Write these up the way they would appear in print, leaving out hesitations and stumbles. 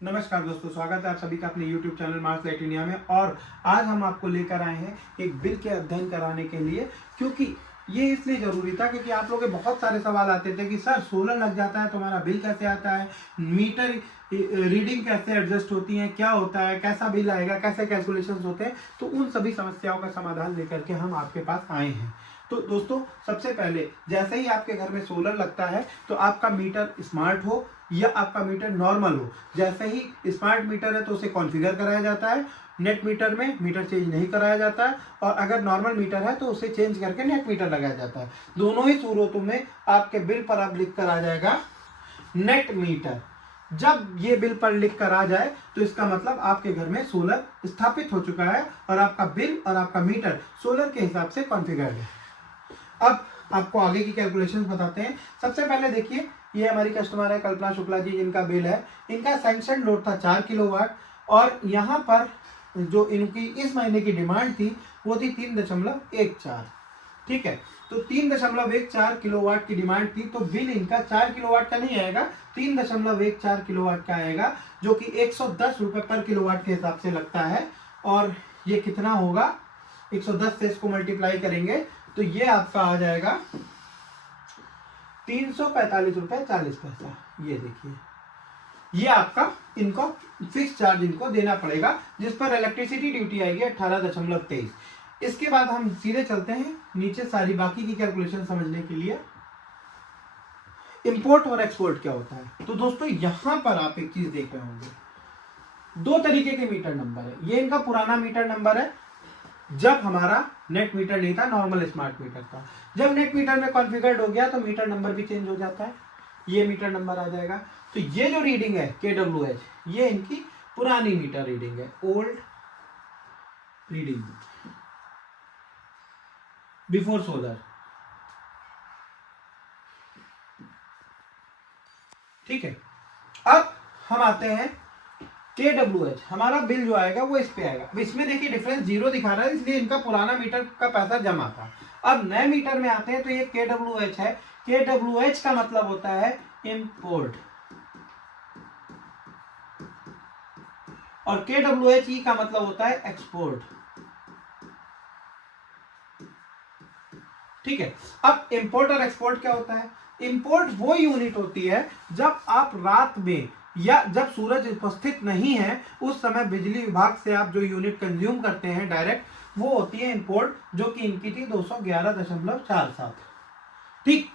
नमस्कार दोस्तों, स्वागत है आप सभी का अपने YouTube channel marks light India में। और आज हम आपको लेकर आए हैं एक बिल के अध्ययन कराने के लिए, क्योंकि ये इसलिए जरूरी था क्योंकि आप लोगों के बहुत सारे सवाल आते थे कि सर सोलर लग जाता है तो हमारा बिल कैसे आता है, मीटर रीडिंग कैसे एडजस्ट होती है, क्या होता है, कैसा बिल आएगा, कैसे कैलकुलेशंस होते हैं। तो उन सभी समस्याओं का समाधान लेकर के हम आपके पास आए हैं। तो दोस्तों, सबसे पहले जैसे ही आपके घर में सोलर लगता है तो आपका मीटर स्मार्ट हो या आपका मीटर नॉर्मल हो, जैसे ही स्मार्ट मीटर है तो उसे कॉन्फ़िगर कराया जाता है, नेट मीटर में मीटर चेंज नहीं कराया जाता है, और अगर नॉर्मल मीटर है तो उसे चेंज करके नेट मीटर लगाया जाता है। दोनों ही सूरतों में आपके बिल पर अब लिख कर आ जाएगा नेट मीटर। जब ये बिल पर लिख कर आ जाए तो इसका मतलब आपके घर में सोलर स्थापित हो चुका है और आपका बिल और आपका मीटर सोलर के हिसाब से कॉन्फ़िगर्ड है। अब आपको आगे की कैलकुलेशंस बताते हैं। सबसे पहले देखिए, ये हमारी कस्टमर है कल्पना शुक्ला जी, जिनका बिल है। इनका सैंक्शन लोड था 4 किलोवाट, और यहाँ पर जो इनकी इस महीने की डिमांड थी वो थी 3.14। ठीक है, तो 3.14 किलोवाट की डिमांड थी, तो बिल इनका 4 किलोवाट का नहीं आएगा, 3.14 किलोवाट का आएगा, जो कि 110 रुपये पर किलोवाट के हिसाब से लगता है। और ये कितना होगा, 110 से इसको मल्टीप्लाई करेंगे तो ये आपका आ जाएगा 345 रुपये 40 पैसा। ये देखिए, ये आपका इनको फिक्स चार्ज इनको देना पड़ेगा, जिस पर इलेक्ट्रिसिटी ड्यूटी आएगी 18.23। इसके बाद हम सीधे चलते हैं नीचे सारी बाकी की कैलकुलेशन समझने के लिए। इंपोर्ट और एक्सपोर्ट क्या होता है, तो दोस्तों यहां पर आप एक चीज देख रहे होंगे, दो तरीके के मीटर नंबर है। ये इनका पुराना मीटर नंबर है, जब हमारा नेट मीटर नहीं था, नॉर्मल स्मार्ट मीटर था। जब नेट मीटर में कॉन्फ़िगर्ड हो गया तो मीटर नंबर भी चेंज हो जाता है, ये मीटर नंबर आ जाएगा। तो ये जो रीडिंग है KWH, ये इनकी पुरानी मीटर रीडिंग है, ओल्ड रीडिंग बिफोर सोलर। ठीक है, अब हम आते हैं KWH। हमारा बिल जो आएगा वो इस पे आएगा। अब इसमें देखिए डिफरेंस 0 दिखा रहा है, इसलिए इनका पुराना मीटर का पैसा जमा था। अब नए मीटर में आते हैं तो ये KWH है। KWH का मतलब होता है इंपोर्ट, और KWHE का मतलब होता है एक्सपोर्ट। ठीक है, अब इंपोर्ट और एक्सपोर्ट क्या होता है? इंपोर्ट वो यूनिट होती है जब आप रात में या जब सूरज उपस्थित नहीं है उस समय बिजली विभाग से आप जो यूनिट कंज्यूम करते हैं डायरेक्ट, वो होती है इंपोर्ट, जो कि इनकी थी 211.47। ठीक,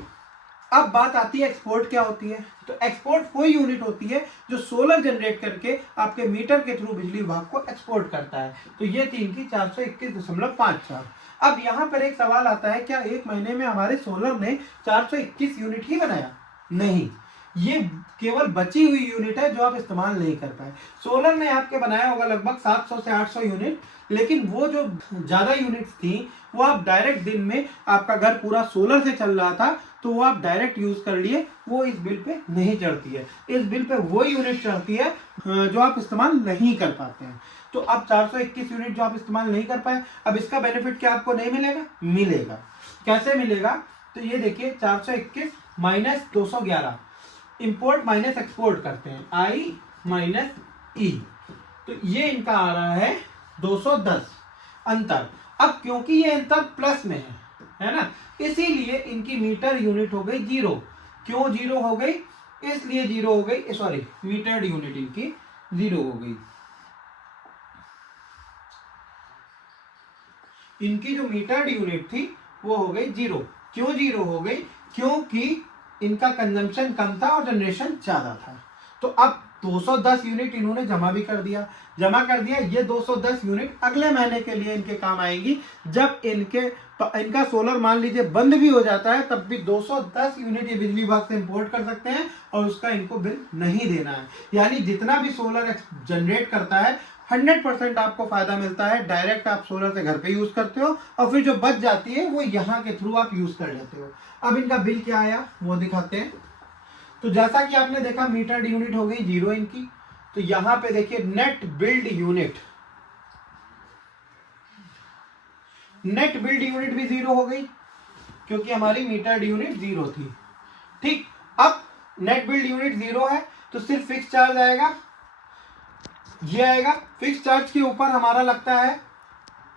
अब बात आती है एक्सपोर्ट क्या होती है। तो एक्सपोर्ट वो यूनिट होती है जो सोलर जनरेट करके आपके मीटर के थ्रू बिजली विभाग को एक्सपोर्ट करता है। तो ये थी इनकी 421.54। अब यहां पर एक सवाल आता है, क्या एक महीने में हमारे सोलर ने 421 यूनिट ही बनाया? नहीं, ये केवल बची हुई यूनिट है जो आप इस्तेमाल नहीं कर पाए। सोलर ने आपके बनाया होगा लगभग 700 से 800 यूनिट, लेकिन वो जो ज्यादा यूनिट्स थी वो आप डायरेक्ट दिन में, आपका घर पूरा सोलर से चल रहा था तो वो आप डायरेक्ट यूज कर लिए, वो इस बिल पे नहीं चढ़ती है। इस बिल पे वो यूनिट चढ़ती है जो आप इस्तेमाल नहीं कर पाते हैं। तो अब 421 यूनिट जो आप इस्तेमाल नहीं कर पाए, अब इसका बेनिफिट क्या आपको नहीं मिलेगा? मिलेगा। कैसे मिलेगा? तो ये देखिए, 421 माइनस 211, इंपोर्ट माइनस एक्सपोर्ट करते हैं, आई माइनस ई, तो ये इनका आ रहा है 210 अंतर। अब क्योंकि ये अंतर प्लस में है ना, इसीलिए इनकी मीटर यूनिट हो गई 0। क्यों 0 हो गई? इसलिए 0 हो गई, सॉरी, मीटर्ड यूनिट इनकी 0 हो गई। इनकी जो मीटर्ड यूनिट थी वो हो गई 0। क्यों 0 हो गई? क्योंकि इनका कंजम्पशन कम था और जनरेशन ज्यादा था। तो अब 210 यूनिट इन्होंने जमा भी कर दिया। ये 210 यूनिट अगले महीने के लिए इनके काम आएंगी। जब इनका सोलर मान लीजिए बंद भी हो जाता है, तब भी 210 यूनिट ये बिजली विभाग से इंपोर्ट कर सकते हैं और उसका इनको बिल नहीं देना है। यानी जितना भी सोलर जनरेट करता है 100% आपको फायदा मिलता है। डायरेक्ट आप सोलर से घर पे यूज करते हो, और फिर जो बच जाती है वो यहाँ के थ्रू आप यूज कर लेते हो। अब इनका बिल क्या आया वो दिखाते हैं। तो जैसा कि आपने देखा, मीटर्ड यूनिट हो गई 0 इनकी। तो यहां पे देखिए नेट बिल्ड यूनिट भी 0 हो गई, क्योंकि हमारी मीटर्ड यूनिट 0 थी। ठीक, अब नेट बिल्ड यूनिट 0 है तो सिर्फ फिक्स चार्ज आएगा, ये आएगा। फिक्स चार्ज के ऊपर हमारा लगता है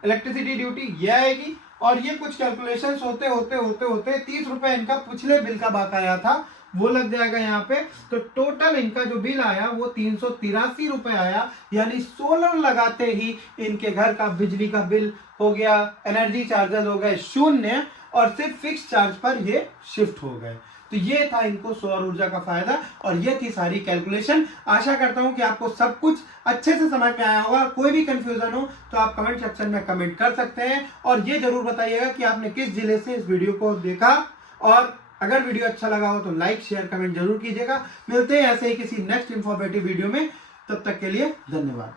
इलेक्ट्रिसिटी ड्यूटी, ये आएगी। और ये कुछ कैलकुलेशंस होते होते होते होते 30 रुपए इनका पिछले बिल का बकाया था, वो लग जाएगा यहाँ पे। तो टोटल इनका जो बिल आया वो 383 रुपए आया। यानी सोलर लगाते ही इनके घर का बिजली का बिल हो गया, एनर्जी चार्जेस हो गए शून्य, और सिर्फ फिक्स चार्ज पर ये शिफ्ट हो गए। तो ये था इनको सौर ऊर्जा का फायदा, और ये थी सारी कैलकुलेशन। आशा करता हूं कि आपको सब कुछ अच्छे से समझ में आया होगा। कोई भी कंफ्यूजन हो तो आप कमेंट सेक्शन में कमेंट कर सकते हैं, और ये जरूर बताइएगा कि आपने किस जिले से इस वीडियो को देखा। और अगर वीडियो अच्छा लगा हो तो लाइक शेयर कमेंट जरूर कीजिएगा। मिलते हैं ऐसे ही किसी नेक्स्ट इंफॉर्मेटिव वीडियो में, तब तक के लिए धन्यवाद।